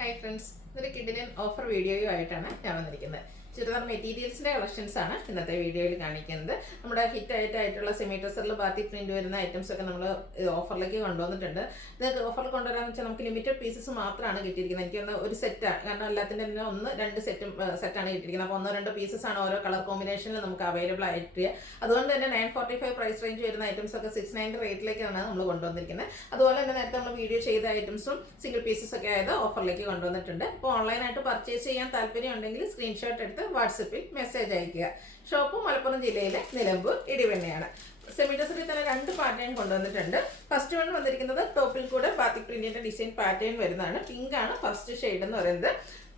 Hi friends, ഇതൊരു കിഡിലൻ offer വീഡിയോയുമായിട്ടാണ് ഞാൻ വന്നിരിക്കുന്നത്. ചുരിദാർ മെറ്റീരിയൽസിൻ്റെ കളക്ഷൻസാണ് ഇന്നത്തെ വീഡിയോയിൽ കാണിക്കുന്നത്. നമ്മുടെ ഹിറ്റ് ആയിട്ടുള്ള സെമി ടസറിൽ ബാത്തി പ്രിന്റ് വരുന്ന ഐറ്റംസ് ഒക്കെ നമ്മൾ ഓഫറിലേക്ക് കൊണ്ടുവന്നിട്ടുണ്ട്. ഇത് ഓഫറിൽ കൊണ്ടുവരാമെന്ന് വെച്ചാൽ നമുക്ക് ലിമിറ്റഡ് പീസസ് മാത്രമാണ് കിട്ടിയിരിക്കുന്നത്. എനിക്കൊന്ന് ഒരു സെറ്റാണ്, കാരണം എല്ലാത്തിൻ്റെ തന്നെ ഒന്ന് രണ്ട് സെറ്റാണ് കിട്ടിയിരിക്കുന്നത്. അപ്പോൾ ഒന്നോ രണ്ടോ പീസസ് ആണ് ഓരോ കളർ കോമ്പിനേഷനിൽ നമുക്ക് അവൈലബിൾ ആയിട്ട്. അതുകൊണ്ട് തന്നെ 945 പ്രൈസ് റേഞ്ച് വരുന്ന ഐറ്റംസ് ഒക്കെ 690 റേറ്റിലേക്കാണ് നമ്മൾ കൊണ്ടുവന്നിരിക്കുന്നത്. അതുപോലെ തന്നെ നേരത്തെ നമ്മൾ വീഡിയോ ചെയ്ത ഐറ്റംസും സിംഗിൾ പീസസ് ഒക്കെ ആയത് ഓഫറിലേക്ക് കൊണ്ടുവന്നിട്ടുണ്ട്. അപ്പോൾ ഓൺലൈനായിട്ട് പർച്ചേസ് ചെയ്യാൻ താല്പര്യം ഉണ്ടെങ്കിൽ സ്ക്രീൻഷോട്ട് എടുത്ത് വാട്സപ്പിൽ മെസ്സേജ് അയക്കുക. ഷോപ്പ് മലപ്പുറം ജില്ലയിലെ നിലമ്പൂർ ഇടിവെണ്ണയാണ്. സെമി ടസറിൽ തന്നെ രണ്ട് പാറ്റേൺ കൊണ്ടുവന്നിട്ടുണ്ട്. ഫസ്റ്റ് വൺ വന്നിരിക്കുന്നത് ടോപ്പിൽ കൂടെ ബാത്തിക് പ്രിന്റിന്റെ ഡിസൈൻ പാറ്റേൺ വരുന്നതാണ്. പിങ്ക് ആണ് ഫസ്റ്റ് ഷെയ്ഡ് എന്ന് പറയുന്നത്.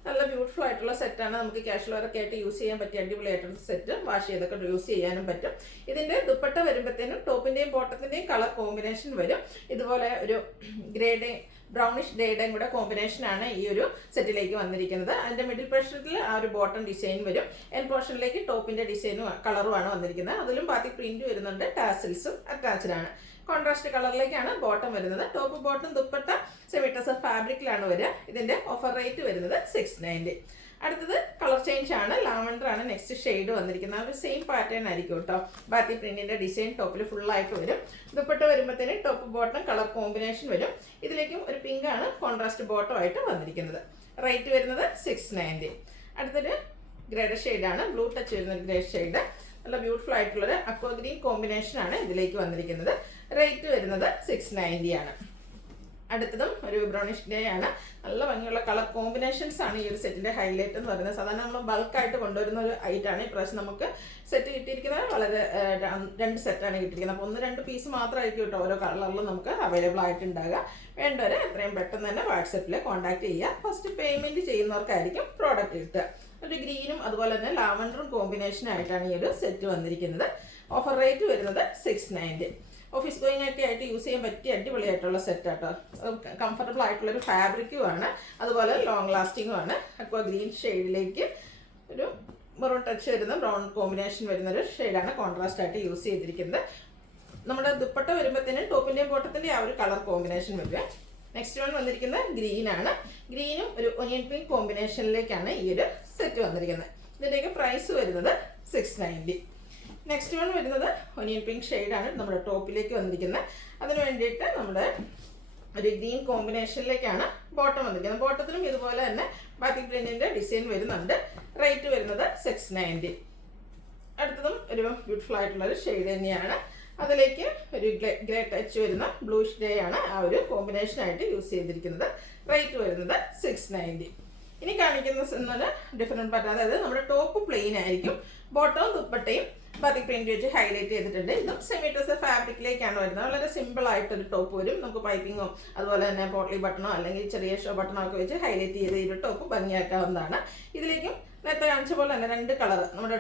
നല്ല ബ്യൂട്ടിഫുൾ ആയിട്ടുള്ള സെറ്റാണ്. നമുക്ക് ക്യാഷ്വൽ വെയറൊക്കെ ആയിട്ട് യൂസ് ചെയ്യാൻ പറ്റിയ അടിപൊളിയായിട്ടുള്ള സെറ്റ്. വാഷ് ചെയ്തൊക്കെ യൂസ് ചെയ്യാനും പറ്റും. ഇതിൻ്റെ ദുപ്പട്ട വരുമ്പോഴത്തേനും ടോപ്പിൻ്റെയും ബോട്ടത്തിൻ്റെയും കളർ കോമ്പിനേഷൻ വരും. ഇതുപോലെ ഒരു ഗ്രേഡ് ബ്രൗണിഷ് ഗ്രേഡും കൂടെ കോമ്പിനേഷനാണ് ഈ ഒരു സെറ്റിലേക്ക് വന്നിരിക്കുന്നത്. അതിൻ്റെ മിഡിൽ പോർഷനിൽ ആ ഒരു ബോട്ടം ഡിസൈൻ വരും. എൻ പോർഷനിലേക്ക് ടോപ്പിൻ്റെ ഡിസൈനും കളറുമാണ് വന്നിരിക്കുന്നത്. അതിലും ബാത്തിക് പ്രിന്റ് വരുന്നുണ്ട്. ടാസിൽസും അറ്റാച്ച്ഡ് ആണ്. കോൺട്രാസ്റ്റ് കളറിലേക്കാണ് ബോട്ടം വരുന്നത്. Top bottom dupatta semi tussar ഫാബ്രിക്കിലാണ് വരിക. ഇതിൻ്റെ ഓഫർ റേറ്റ് വരുന്നത് 690. അടുത്തത് കളർ ചേഞ്ച് ആണ്. ലാവൻഡർ ആണ് നെക്സ്റ്റ് ഷെയ്ഡ് വന്നിരിക്കുന്നത്. ഒരു സെയിം പാറ്റേൺ ആയിരിക്കും കേട്ടോ. ബാത്തി പ്രിന്റിന്റെ ഡിസൈൻ ടോപ്പിൽ ഫുള്ളായിട്ട് വരും. ദുപ്പട്ട വരുമ്പോഴത്തേന് ടോപ്പ് ബോട്ടം കളർ കോമ്പിനേഷൻ വരും. ഇതിലേക്കും ഒരു പിങ്ക് ആണ് കോൺട്രാസ്റ്റ് ബോട്ടം ആയിട്ട് വന്നിരിക്കുന്നത്. റേറ്റ് വരുന്നത് 690. അടുത്തൊരു ഗ്രേഡ് ഷെയ്ഡാണ്. ബ്ലൂ ടച്ച് വരുന്ന ഒരു ഗ്രേഡ് ഷെയ്ഡ്. നല്ല ബ്യൂട്ടിഫുൾ ആയിട്ടുള്ളൊരു അക്വാ ഗ്രീൻ കോമ്പിനേഷൻ ആണ് ഇതിലേക്ക് വന്നിരിക്കുന്നത്. റേറ്റ് വരുന്നത് 690 ആണ്. അടുത്തതും ഒരു ബ്രൗണിഷ് ഗ്രേ ആണ്. നല്ല ഭംഗിയുള്ള കളർ കോമ്പിനേഷൻസ് ആണ് ഈ ഒരു സെറ്റിന്റെ ഹൈലൈറ്റ് എന്ന് പറയുന്നത്. സാധാരണ നമ്മൾ ബൾക്കായിട്ട് കൊണ്ടുവരുന്ന ഒരു ഐറ്റാണ്. ഇപ്രാവശ്യം നമുക്ക് സെറ്റ് കിട്ടിയിരിക്കുന്നത് വളരെ രണ്ട് സെറ്റാണ് കിട്ടിയിരിക്കുന്നത്. അപ്പോൾ 1-2 പീസ് മാത്രമായിരിക്കും കേട്ടോ ഓരോ കളറിലും നമുക്ക് അവൈലബിൾ ആയിട്ടുണ്ടാകുക. വേണ്ടവരെ എത്രയും പെട്ടെന്ന് തന്നെ വാട്സപ്പിൽ കോൺടാക്ട് ചെയ്യുക. ഫസ്റ്റ് പേയ്മെന്റ് ചെയ്യുന്നവർക്കായിരിക്കും പ്രോഡക്റ്റ് കിട്ടുക. ഒരു ഗ്രീനും അതുപോലെ തന്നെ ലാവൻഡറും കോമ്പിനേഷൻ ആയിട്ടാണ് ഈ ഒരു സെറ്റ് വന്നിരിക്കുന്നത്. ഓഫർ റേറ്റ് വരുന്നത് 690. ഓഫീസ് ഗോയിങ് ഒക്കെ ആയിട്ട് യൂസ് ചെയ്യാൻ പറ്റിയ അടിപൊളിയായിട്ടുള്ള സെറ്റ് ആട്ടോ. കംഫർട്ടബിൾ ആയിട്ടുള്ളൊരു ഫാബ്രിക്കും ആണ്. അതുപോലെ ലോങ് ലാസ്റ്റിങ്ങും ആണ്. അക്വാ ഗ്രീൻ ഷെയ്ഡിലേക്ക് ഒരു മെറൂൺ ടച്ച് വരുന്ന ബ്രൗൺ കോമ്പിനേഷൻ വരുന്നൊരു ഷെയ്ഡാണ് കോൺട്രാസ്റ്റ് ആയിട്ട് യൂസ് ചെയ്തിരിക്കുന്നത്. നമ്മുടെ ദുപ്പട്ട വരുമ്പോഴത്തേനും ടോപ്പിൻ്റെയും ബോട്ടത്തിൻ്റെയും ആ ഒരു കളർ കോമ്പിനേഷൻ വരിക. നെക്സ്റ്റ് വൺ വന്നിരിക്കുന്നത് ഗ്രീൻ ആണ്. ഗ്രീനും ഒരു ഒനിയൻ പിങ്ക് കോമ്പിനേഷനിലേക്കാണ് ഈ ഒരു സെറ്റ് വന്നിരിക്കുന്നത്. ഇതിൻ്റെയൊക്കെ പ്രൈസ് വരുന്നത് 690. നെക്സ്റ്റ് വൺ വരുന്നത് ഒനിയൻ പിങ്ക് ഷെയ്ഡാണ് നമ്മുടെ ടോപ്പിലേക്ക് വന്നിരിക്കുന്നത്. അതിന് വേണ്ടിയിട്ട് നമ്മുടെ ഒരു ഗ്രീൻ കോമ്പിനേഷനിലേക്കാണ് ബോട്ടം വന്നിരിക്കുന്നത്. ബോട്ടത്തിലും ഇതുപോലെ തന്നെ ബാത്തിക് പ്രിന്റിന്റെ ഡിസൈൻ വരുന്നുണ്ട്. റേറ്റ് വരുന്നത് 690. അടുത്തതും ഒരു ബ്യൂട്ടിഫുൾ ആയിട്ടുള്ളൊരു ഷെയ്ഡ് തന്നെയാണ്. അതിലേക്ക് ഒരു ഗ്രേ ടച്ച് വരുന്ന ബ്ലൂ ഗ്രേ ആണ് ആ ഒരു കോമ്പിനേഷനായിട്ട് യൂസ് ചെയ്തിരിക്കുന്നത്. റേറ്റ് വരുന്നത് 690. ഇനി കാണിക്കുന്ന ഡിഫറെൻറ്റ് പാറ്റേൺ, അതായത് നമ്മുടെ ടോപ്പ് പ്ലെയിൻ ആയിരിക്കും. ബോട്ടവും ദുപ്പട്ടയും ബാത്തിക് പ്രിന്റ് വെച്ച് ഹൈലൈറ്റ് ചെയ്തിട്ടുണ്ട്. ഇതും സെമി ടസർ ഫാബ്രിക്കിലേക്കാണ് വരുന്നത്. വളരെ സിമ്പിൾ ആയിട്ടൊരു ടോപ്പ് വരും. നമുക്ക് പൈപ്പിങ്ങോ അതുപോലെ തന്നെ പോട്ട്ലി ബട്ടണോ അല്ലെങ്കിൽ ചെറിയ ഷോ ബട്ടണോ ഒക്കെ വെച്ച് ഹൈലൈറ്റ് ചെയ്ത് ഈ ഒരു ടോപ്പ് ഭംഗിയാക്കാവുന്നതാണ്. ഇതിലേക്കും നേരത്തെ കാണിച്ച പോലെ തന്നെ രണ്ട് കളർ നമ്മുടെ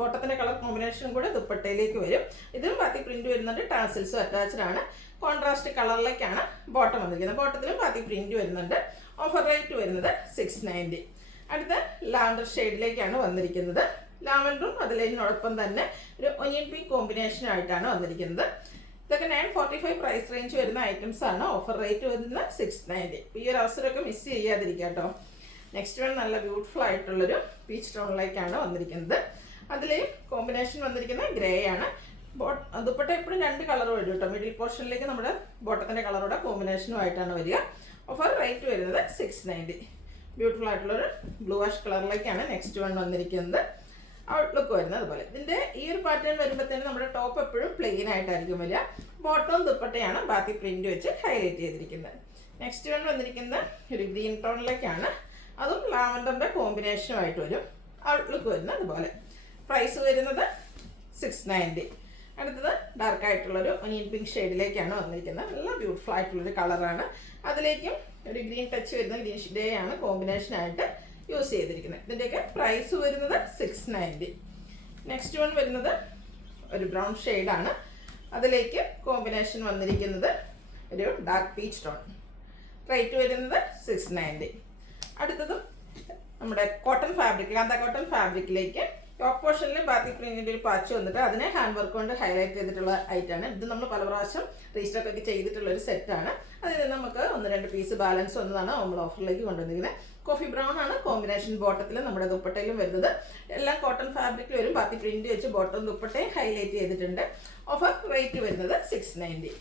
ബോട്ടത്തിന്റെ കളർ കോമ്പിനേഷനും കൂടെ ദുപ്പട്ടയിലേക്ക് വരും. ഇതിലും ബാത്തിക് പ്രിന്റ് വരുന്നുണ്ട്. ടാസിൽസും അറ്റാച്ച്ഡ് ആണ്. കോൺട്രാസ്റ്റ് കളറിലേക്കാണ് ബോട്ടം വന്നിരിക്കുന്നത്. ബോട്ടത്തിലും ബാത്തിക് പ്രിന്റ് വരുന്നുണ്ട്. ഓഫർ റേറ്റ് വരുന്നത് 690. അടുത്ത ലാവൻഡർ ഷെയ്ഡിലേക്കാണ് വന്നിരിക്കുന്നത്. ലാവൻഡറും അതിനോടൊപ്പം തന്നെ ഒരു ഒനിയൻ പിങ്ക് കോമ്പിനേഷൻ ആയിട്ടാണ് വന്നിരിക്കുന്നത്. ഇതൊക്കെ 945 പ്രൈസ് റേഞ്ച് വരുന്ന ഐറ്റംസ് ആണ്. ഓഫർ റേറ്റ് വരുന്നത് 690. ഈ ഒരു അവസരമൊക്കെ മിസ് ചെയ്യാതിരിക്കുക കേട്ടോ. നെക്സ്റ്റ് വൺ നല്ല ബ്യൂട്ടിഫുൾ ആയിട്ടുള്ളൊരു പീച്ച് ടോണിലേക്കാണ് വന്നിരിക്കുന്നത്. അതിൽ കോമ്പിനേഷൻ വന്നിരിക്കുന്നത് ഗ്രേ ആണ്. ദുപ്പട്ട എപ്പോഴും രണ്ട് കളർ വരും കേട്ടോ. മിഡിൽ പോർഷനിലേക്ക് നമ്മുടെ ബോട്ടത്തിൻ്റെ കളറുടെ കോമ്പിനേഷനുമായിട്ടാണ് വരിക. ഓഫർ റേറ്റ് വരുന്നത് 690. ബ്യൂട്ടിഫുൾ ആയിട്ടുള്ളൊരു ബ്ലൂ വാഷ് കളറിലേക്കാണ് നെക്സ്റ്റ് വൺ വന്നിരിക്കുന്നത്. ഔട്ട്ലുക്ക് വരുന്നത് അതുപോലെ. ഇതിൻ്റെ ഈ ഒരു പാറ്റേൺ വരുമ്പോഴത്തേനും നമ്മുടെ ടോപ്പ് എപ്പോഴും പ്ലെയിൻ ആയിട്ടായിരിക്കും വരിക. ബോട്ടവും ദുപ്പട്ടയാണ് ബാത്തി പ്രിന്റ് വെച്ച് ഹൈലൈറ്റ് ചെയ്തിരിക്കുന്നത്. നെക്സ്റ്റ് വൺ വന്നിരിക്കുന്നത് ഒരു ഗ്രീൻ ടോണിലേക്കാണ്. അതും ലാവൻഡറിൻ്റെ കോമ്പിനേഷനുമായിട്ട് വരും. ഔട്ട്ലുക്ക് വരുന്നത് അതുപോലെ. പ്രൈസ് വരുന്നത് 690. അടുത്തത് ഡാർക്ക് ആയിട്ടുള്ളൊരു ഒനിയൻ പിങ്ക് ഷെയ്ഡിലേക്കാണ് വന്നിരിക്കുന്നത്. നല്ല ബ്യൂട്ടിഫുൾ ആയിട്ടുള്ളൊരു കളറാണ്. അതിലേക്കും ഒരു ഗ്രീൻ ടച്ച് വരുന്ന ഗ്രീൻ ഷെയ്ഡേ ആണ് കോമ്പിനേഷനായിട്ട് യൂസ് ചെയ്തിരിക്കുന്നത്. ഇതിൻ്റെയൊക്കെ പ്രൈസ് വരുന്നത് 690. നെക്സ്റ്റ് വൺ വരുന്നത് ഒരു ബ്രൗൺ ഷെയ്ഡാണ്. അതിലേക്ക് കോമ്പിനേഷൻ വന്നിരിക്കുന്നത് ഒരു ഡാർക്ക് പീച്ച് ടോൺ. റേറ്റ് വരുന്നത് 690. അടുത്തതും നമ്മുടെ കോട്ടൺ ഫാബ്രിക്, കാന്ത കോട്ടൺ ഫാബ്രിക്കിലേക്ക് യോക്ക് പോർഷനിൽ ബാത്തിക് പ്രിന്റിന്റെ ഒരു പാച്ച് വന്നിട്ട് അതിനെ ഹാൻഡ് വർക്ക് കൊണ്ട് ഹൈലൈറ്റ് ചെയ്തിട്ടുള്ള ഐറ്റാണ്. ഇത് നമ്മൾ പല പ്രാവശ്യം റീസ്റ്റോക്ക് ഒക്കെ ചെയ്തിട്ടുള്ള ഒരു സെറ്റാണ്. അതിൽ നിന്ന് നമുക്ക് 1-2 പീസ് ബാലൻസ് വന്നതാണ് നമ്മൾ ഓഫറിലേക്ക് കൊണ്ടുവന്നിരിക്കുന്നത്. കോഫി ബ്രൗൺ ആണ് കോമ്പിനേഷൻ ബോട്ടത്തിൽ നമ്മുടെ ദുപ്പട്ടയിലും വരുന്നത്. എല്ലാം കോട്ടൺ ഫാബ്രിക്കിൽ വരും. ബാത്തി പ്രിന്റ് വെച്ച് ബോട്ടം ദുപ്പട്ടയും ഹൈലൈറ്റ് ചെയ്തിട്ടുണ്ട്. ഓഫർ റേറ്റ് വരുന്നത് 690.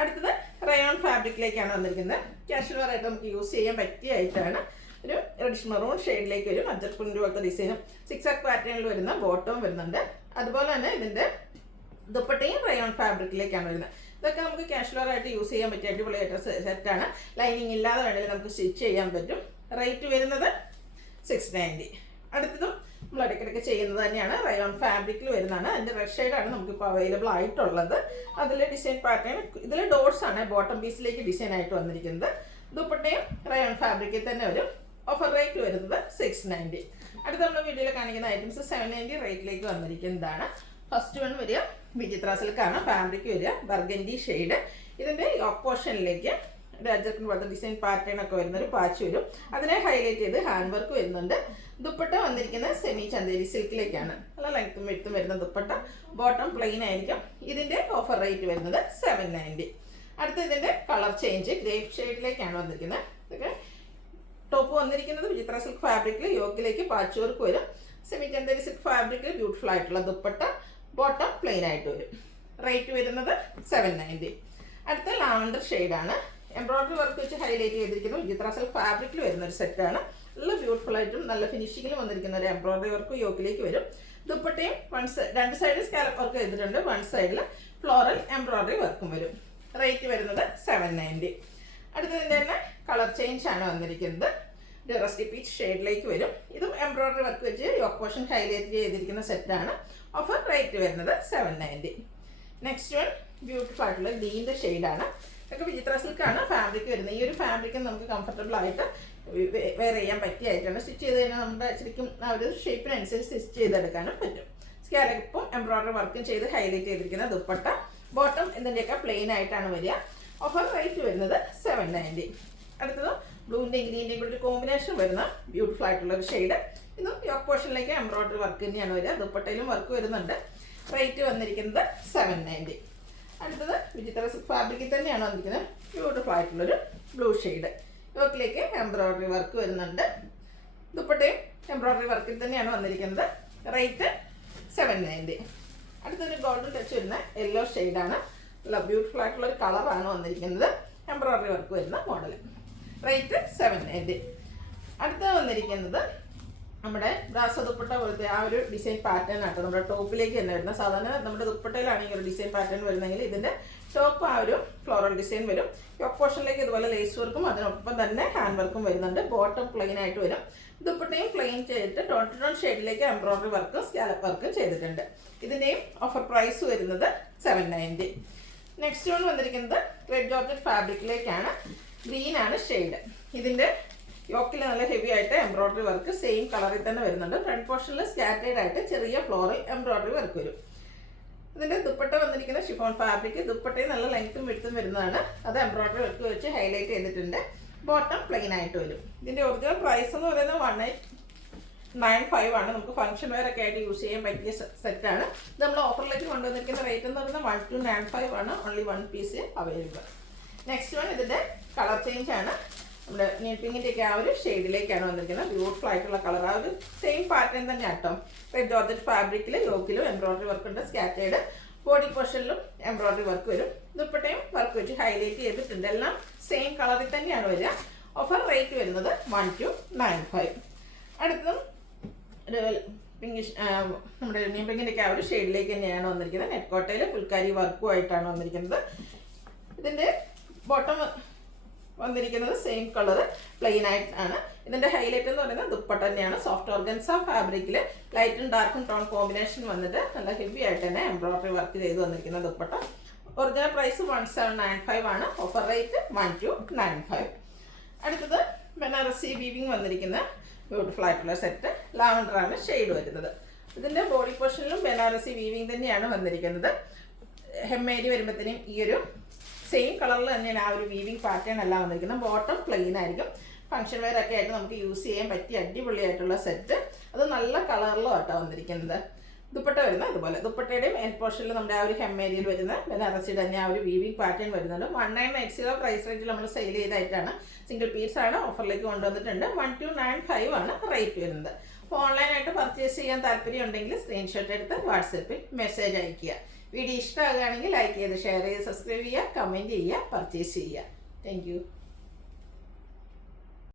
അടുത്തത് റയോൺ ഫാബ്രിക്കിലേക്കാണ് വന്നിരിക്കുന്നത്. കാഷ്വൽ വെയർ ആയിട്ട് നമുക്ക് യൂസ് ചെയ്യാൻ പറ്റിയ ഐറ്റാണ്. ഒരു റെഡിഷ് മെറൂൺ ഷെയ്ഡിലേക്ക് വരും. അജർ പ്രിന്റ് പോലത്തെ ഡിസൈനും സിക്സാക് പാറ്റേണിൽ വരുന്ന ബോട്ടവും വരുന്നുണ്ട്. അതുപോലെ തന്നെ ഇതിന്റെ ദുപ്പട്ടയും റയോൺ ഫാബ്രിക്കിലേക്കാണ് വരുന്നത്. ഇതൊക്കെ നമുക്ക് കാഷ്വൽ വെയർ ആയിട്ട് യൂസ് ചെയ്യാൻ പറ്റിയ അടിപൊളിയായിട്ട് സെറ്റാണ്. ലൈനിങ് ഇല്ലാതെ വേണമെങ്കിൽ നമുക്ക് സ്റ്റിച്ച് ചെയ്യാൻ പറ്റും. റേറ്റ് വരുന്നത് 690. അടുത്തതും നമ്മൾ ഇടയ്ക്കിടയ്ക്ക് ചെയ്യുന്നത് തന്നെയാണ്. റയോൺ ഫാബ്രിക്കിൽ വരുന്നതാണ്. അതിൻ്റെ റെഡ് ഷെയ്ഡാണ് നമുക്കിപ്പോൾ അവൈലബിൾ ആയിട്ടുള്ളത്. അതിൽ ഡിസൈൻ പാറ്റേൺ ഇതിൽ ഡോട്ട്സ് ആണ് ബോട്ടം പീസിലേക്ക് ഡിസൈൻ ആയിട്ട് വന്നിരിക്കുന്നത്. ദുപ്പട്ടയും റയോൺ ഫാബ്രിക്കിൽ തന്നെ വരും. ഓഫർ റേറ്റ് വരുന്നത് 690. അടുത്ത നമ്മൾ വീഡിയോയിൽ കാണിക്കുന്ന ഐറ്റംസ് 790 റേറ്റിലേക്ക് വന്നിരിക്കുന്നതാണ്. ഫസ്റ്റ് വൺ വരിക വിചിത്ര സിൽക്കാണ്. ഫാബ്രിക് വരിക ബർഗൻഡി ഷെയ്ഡ്. ഇതിൻ്റെ യോക്ക് പോർഷനിലേക്ക് രാജർക്കിന് പോലത്തെ ഡിസൈൻ പാറ്റേൺ ഒക്കെ വരുന്ന ഒരു പാച്ച് വരും. അതിനെ ഹൈലൈറ്റ് ചെയ്ത് ഹാൻഡ് വർക്ക് വരുന്നുണ്ട്. ദുപ്പട്ട വന്നിരിക്കുന്നത് സെമി ചന്തേരി സിൽക്കിലേക്കാണ്. നല്ല ലെങ്ത്തും വെട്ടും വരുന്ന ദുപ്പട്ട. ബോട്ടം പ്ലെയിൻ ആയിരിക്കും. ഇതിൻ്റെ ഓഫർ റേറ്റ് വരുന്നത് 790. അടുത്ത ഇതിൻ്റെ കളർ ചേഞ്ച് ഗ്രേപ്പ് ഷെയ്ഡിലേക്കാണ് വന്നിരിക്കുന്നത്. ഇതൊക്കെ ടോപ്പ് വന്നിരിക്കുന്നത് വിചിത്ര സിൽക്ക് ഫാബ്രിക്കിൽ യോക്കിലേക്ക് പാച്ച് വർക്ക് വരും. സെമി ചന്തേരി സിൽക്ക് ഫാബ്രിക്കിൽ ബ്യൂട്ടിഫുൾ ആയിട്ടുള്ള ദുപ്പട്ട. ബോട്ടം പ്ലെയിൻ ആയിട്ട് വരും. റേറ്റ് വരുന്നത് 790. അടുത്ത ലാവണ്ടർ ഷെയ്ഡാണ്. എംബ്രോയിഡറി വർക്ക് വെച്ച് ഹൈലൈറ്റ് ചെയ്തിരിക്കുന്നു. വിചിത്ര സിൽക്ക് ഫാബ്രിക്കിൽ വരുന്ന ഒരു സെറ്റാണ്. നല്ല ബ്യൂട്ടിഫുൾ ആയിട്ടും നല്ല ഫിനിഷിങ്ങിലും വന്നിരിക്കുന്ന ഒരു എംബ്രോയിഡറി വർക്ക് യോക്കിലേക്ക് വരും. ദുപ്പട്ടയും രണ്ട് സൈഡിൽ സ്കാലപ്പ് വർക്ക് ചെയ്തിട്ടുണ്ട്. വൺ സൈഡിൽ ഫ്ലോറൽ എംബ്രോയിഡറി വർക്കും വരും. റേറ്റ് വരുന്നത് 790. അടുത്തതിൻ്റെ തന്നെ കളർ ചേഞ്ച് ആണ് വന്നിരിക്കുന്നത്. ഒരു റസ്റ്റി പീച്ച് ഷെയ്ഡിലേക്ക് വരും. ഇതും എംബ്രോയിഡറി വർക്ക് വെച്ച് യോക്ക് പോർഷൻ ഹൈലൈറ്റ് ചെയ്തിരിക്കുന്ന സെറ്റാണ്. ഓഫർ റേറ്റ് വരുന്നത് 790. നെക്സ്റ്റ് വൺ ബ്യൂട്ടിഫുൾ ആയിട്ടുള്ള ഗ്രീൻ്റെ ഷെയ്ഡാണ്. ഇതൊക്കെ വിചിത്ര സിൽക്കാണ് ഫാബ്രിക് വരുന്നത്. ഈ ഒരു ഫാബ്രിക്ക് നമുക്ക് കംഫർട്ടബിൾ ആയിട്ട് വെയർ ചെയ്യാൻ പറ്റിയായിട്ടാണ്. സ്റ്റിച്ച് ചെയ്ത് കഴിഞ്ഞാൽ നമ്മുടെ ശരിക്കും ആ ഒരു ഷേപ്പിനനുസരിച്ച് സ്റ്റിച്ച് ചെയ്തെടുക്കാനും പറ്റും. സ്കാലപ്പും എംബ്രോയിഡറി വർക്കും ചെയ്ത് ഹൈലൈറ്റ് ചെയ്തിരിക്കുന്ന ദുപ്പട്ട. ബോട്ടം ഇതിൻ്റെയൊക്കെ പ്ലെയിൻ ആയിട്ടാണ് വരിക. ഓഫർ റേറ്റ് വരുന്നത് 790. അടുത്തത് ബ്ലൂവിൻ്റെയും ഗ്രീൻ്റെയും കൂടി ഒരു കോമ്പിനേഷൻ വരുന്ന ബ്യൂട്ടിഫുൾ ആയിട്ടുള്ള ഒരു ഷെയ്ഡ്. ഇതും യോക്ക് പോർഷനിലേക്ക് എംബ്രോയിഡറി വർക്ക് തന്നെയാണ് വരിക. ദുപ്പട്ടയിലും വർക്ക് വരുന്നുണ്ട്. റേറ്റ് വന്നിരിക്കുന്നത് 790. അടുത്തത് വിചിത്ര സിൽക്ക് ഫാബ്രിക്കിൽ തന്നെയാണ് വന്നിരിക്കുന്നത്. ബ്യൂട്ടിഫുൾ ആയിട്ടുള്ളൊരു ബ്ലൂ ഷെയ്ഡ്. യോക്കിലേക്ക് എംബ്രോയിഡറി വർക്ക് വരുന്നുണ്ട്. ദുപ്പട്ടയും എംബ്രോയിഡറി വർക്കിൽ തന്നെയാണ് വന്നിരിക്കുന്നത്. റേറ്റ് 790. അടുത്തൊരു ഗോൾഡൻ ടച്ച് വരുന്ന യെല്ലോ ഷെയ്ഡാണ്. നല്ല ബ്യൂട്ടിഫുൾ ആയിട്ടുള്ള ഒരു കളറാണ് വന്നിരിക്കുന്നത്. എംബ്രോയിഡറി വർക്ക് വരുന്ന മോഡൽ. റേറ്റ് 790. അടുത്ത വന്നിരിക്കുന്നത് നമ്മുടെ ബ്രാസോ ദുപ്പട്ട പോലത്തെ ആ ഒരു ഡിസൈൻ പാറ്റേൺ ആട്ടോ നമ്മുടെ ടോപ്പിലേക്ക് തന്നെ വരുന്നത്. സാധാരണ നമ്മുടെ ദുപ്പട്ടയിലാണ് ഈ ഒരു ഡിസൈൻ പാറ്റേൺ വരുന്നതെങ്കിൽ ഇതിൻ്റെ ടോപ്പ് ആ ഒരു ഫ്ലോറൽ ഡിസൈൻ വരും. യോക്ക് പോർഷനിലേക്ക് ഇതുപോലെ ലേസ് വർക്കും അതിനൊപ്പം തന്നെ ഹാൻഡ് വർക്കും വരുന്നുണ്ട്. ബോട്ടം പ്ലെയിൻ ആയിട്ട് വരും. ദുപ്പട്ടയും പ്ലെയിൻ ചെയ്തിട്ട് ടോൺ ഷെയ്ഡിലേക്ക് എംബ്രോയിഡറി വർക്കും സ്കാലപ്പ് വർക്കും ചെയ്തിട്ടുണ്ട്. ഇതിൻ്റെയും ഓഫർ പ്രൈസ് വരുന്നത് 790. നെക്സ്റ്റ് വൺ വന്നിരിക്കുന്നത് റെഡ് ജോർജറ്റ് ഫാബ്രിക്കിലേക്കാണ്. ഗ്രീൻ ആണ് ഷെയ്ഡ്. ഇതിൻ്റെ യോക്കിൽ നല്ല ഹെവി ആയിട്ട് എംബ്രോയിഡറി വർക്ക് സെയിം കളറിൽ തന്നെ വരുന്നുണ്ട്. ഫ്രണ്ട് പോർഷനിൽ സ്കാറ്റേഡ് ആയിട്ട് ചെറിയ ഫ്ലോറൽ എംബ്രോയിഡറി വർക്ക് വരും. ഇതിൻ്റെ ദുപ്പട്ട വന്നിരിക്കുന്ന ഷിഫോൺ ഫാബ്രിക്. ദുപ്പട്ടയും നല്ല ലെങ്ത്തും വിടുത്തും വരുന്നതാണ്. അത് എംബ്രോയിഡറി വർക്ക് വെച്ച് ഹൈലൈറ്റ് ചെയ്തിട്ടുണ്ട്. ബോട്ടം പ്ലെയിൻ ആയിട്ട് വരും. ഇതിൻ്റെ ഒറിജിനൽ പ്രൈസ് എന്ന് പറയുന്നത് 1895 ആണ്. നമുക്ക് ഫംഗ്ഷൻ വെയർ ഒക്കെ ആയിട്ട് യൂസ് ചെയ്യാൻ പറ്റിയ സെറ്റാണ്. ഇത് നമ്മൾ ഓഫറിലേക്ക് കൊണ്ടുവന്നിരിക്കുന്ന റേറ്റ് എന്ന് പറയുന്നത് 1295 ആണ്. Only 1 piece available. Next one ഇതിൻ്റെ കളർ ചേഞ്ച് ആണ്. നമ്മുടെ നീൽ പിങ്കിൻ്റെയൊക്കെ ആ ഒരു ഷെയ്ഡിലേക്കാണ് വന്നിരിക്കുന്നത്. ബ്യൂട്ടിഫുൾ ആയിട്ടുള്ള കളർ. ആ ഒരു സെയിം പാറ്റേൺ തന്നെ ആട്ടോ. റെഡ് ജോർജറ്റ് ഫാബ്രിക്കിൽ യോക്കിലും എംബ്രോയിഡറി വർക്ക് ഉണ്ട്. സ്കാറ്റേഡ് ബോഡി പോർഷനിലും എംബ്രോയിഡറി വർക്ക് വരും. ദുപ്പട്ടയും വർക്ക് വെച്ച് ഹൈലൈറ്റ് ചെയ്തിട്ടുണ്ട്. എല്ലാം സെയിം കളറിൽ തന്നെയാണ് വരിക. ഓഫർ റേറ്റ് വരുന്നത് 1295. അടുത്തതും ഒരു പിങ്കിഷ് നമ്മുടെ നീൽ പിങ്കിൻ്റെയൊക്കെ ആ ഒരു ഷെയ്ഡിലേക്ക് തന്നെയാണ് വന്നിരിക്കുന്നത്. നെറ്റ് കോട്ടയിൽ ഫുൾക്കാരി വർക്കുമായിട്ടാണ് വന്നിരിക്കുന്നത്. ഇതിൻ്റെ ബോട്ടം വന്നിരിക്കുന്നത് സെയിം കളർ പ്ലെയിൻ ആയിട്ടാണ്. ഇതിൻ്റെ ഹൈലൈറ്റ് എന്ന് പറയുന്നത് ദുപ്പട്ട തന്നെയാണ്. സോഫ്റ്റ് ഓർഗൻസ ഫാബ്രിക്കിൽ ലൈറ്റും ഡാർക്കും ടോൺ കോമ്പിനേഷൻ വന്നിട്ട് നല്ല ഹെവി ആയിട്ട് തന്നെ എംബ്രോയിഡറി വർക്ക് ചെയ്ത് വന്നിരിക്കുന്ന ദുപ്പട്ട. ഒറിജിനൽ പ്രൈസ് 1795 ആണ്. Offer rate 1295. അടുത്തത് ബനാറസി വീവിങ് വന്നിരിക്കുന്ന ബ്യൂട്ടിഫുൾ ആയിട്ടുള്ള സെറ്റ്. ലാവണ്ടറാണ് ഷെയ്ഡ് വരുന്നത്. ഇതിൻ്റെ ബോഡി പോർഷനിലും ബനാറസി വീവിങ് തന്നെയാണ് വന്നിരിക്കുന്നത്. ഹെമ്മേരി വരുമ്പോഴത്തേനും ഈ ഒരു സെയിം കളറിൽ തന്നെയാണ് ആ ഒരു വീവിങ് പാറ്റേൺ എല്ലാം വന്നിരിക്കുന്നത്. ബോട്ടം പ്ലെയിൻ ആയിരിക്കും. ഫംഗ്ഷൻ വെയർ ഒക്കെ ആയിട്ട് നമുക്ക് യൂസ് ചെയ്യാൻ പറ്റിയ അടിപൊളിയായിട്ടുള്ള സെറ്റ്. അത് നല്ല കളറിലും ആട്ടോ വന്നിരിക്കുന്നത്. ദുപ്പട്ട വരുന്നത് അതുപോലെ, ദുപ്പട്ടയുടെയും എൻ പോർഷനിൽ നമ്മുടെ ആ ഒരു ഹെമ്മേരിയിൽ വരുന്ന ബനാറസി തന്നെ ആ ഒരു വീവിങ് പാറ്റേൺ വരുന്നുണ്ട്. 1980 പ്രൈസ് റേഞ്ചിൽ നമ്മൾ സെയിൽ ചെയ്തായിട്ടാണ്. സിംഗിൾ പീസ് ആണ്, ഓഫറിലേക്ക് കൊണ്ടുവന്നിട്ടുണ്ട്. 1295 ആണ് റേറ്റ് വരുന്നത്. അപ്പോൾ ഓൺലൈനായിട്ട് പർച്ചേസ് ചെയ്യാൻ താല്പര്യം ഉണ്ടെങ്കിൽ സ്ക്രീൻഷോട്ട് എടുത്ത് വാട്സപ്പിൽ മെസ്സേജ് അയയ്ക്കുക. വീഡിയോ ഇഷ്ടമാകുകയാണെങ്കിൽ ലൈക്ക് ചെയ്ത് ഷെയർ ചെയ്ത് സബ്സ്ക്രൈബ് ചെയ്യുക, കമൻറ്റ് ചെയ്യുക, പർച്ചേസ് ചെയ്യുക. താങ്ക്